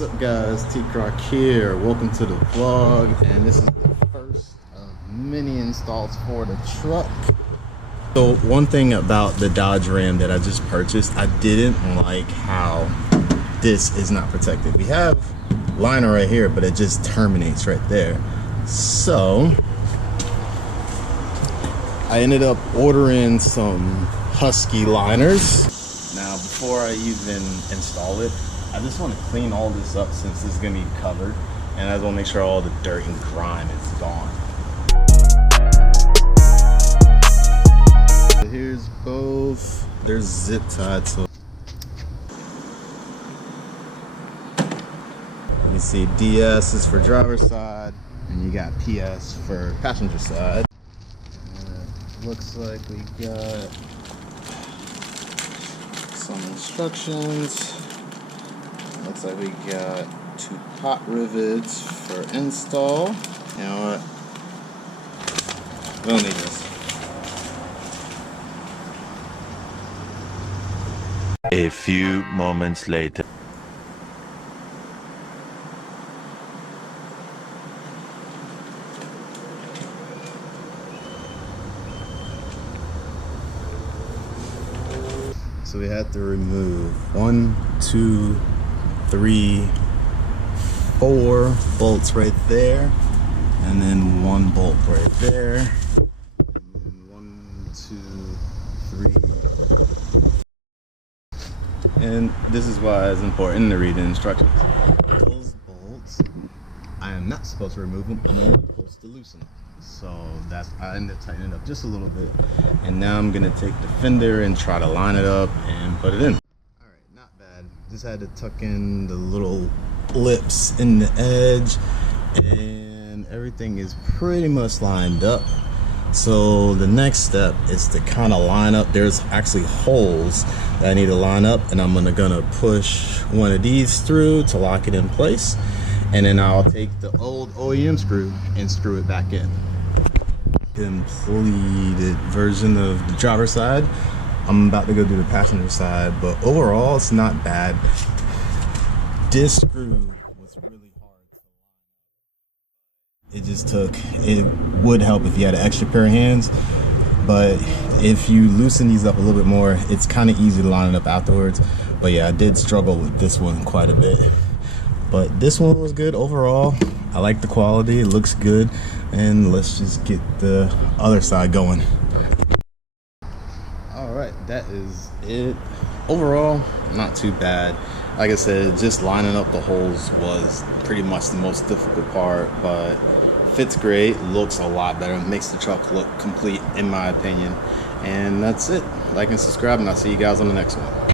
What's up guys, T-Croc here. Welcome to the vlog, and this is the first of many installs for the truck. So one thing about the Dodge Ram that I just purchased, I didn't like how this is not protected. We have liner right here, but it just terminates right there. So I ended up ordering some Husky liners. Now before I even install it, I just want to clean all this up since this is going to be covered, and I just want to make sure all the dirt and grime is gone. So here's both. They're zip tied, so you see DS is for driver's side, and you got PS for passenger side. And it looks like we got some instructions. Looks like we got 2 pot rivets for install. You know what? We don't need this. A few moments later. So we had to remove 1, 2, 3, 4 bolts right there, and then 1 bolt right there, and then 1, 2, 3. And this is why it's important to read the instructions. Those bolts, I am not supposed to remove them. I'm only supposed to loosen them. So I ended up tightening it up just a little bit, and now I'm gonna take the fender and try to line it up and put it in. Just had to tuck in the little lips in the edge, and everything is pretty much lined up. So the next step is to kind of line up. There's actually holes that I need to line up, and I'm gonna push one of these through to lock it in place, and then I'll take the old OEM screw and screw it back in. Completed version of the driver's side. I'm about to go do the passenger side, but overall it's not bad. This screw was really hard to line up. It just took, it would help if you had an extra pair of hands, but if you loosen these up a little bit more, it's kind of easy to line it up afterwards. But yeah, I did struggle with this one quite a bit, but this one was good overall. I like the quality, it looks good, and let's just get the other side going. Alright, that is it. Overall, not too bad. Like I said, just lining up the holes was pretty much the most difficult part, but fits great, looks a lot better, makes the truck look complete in my opinion. And that's it. Like and subscribe, and I'll see you guys on the next one.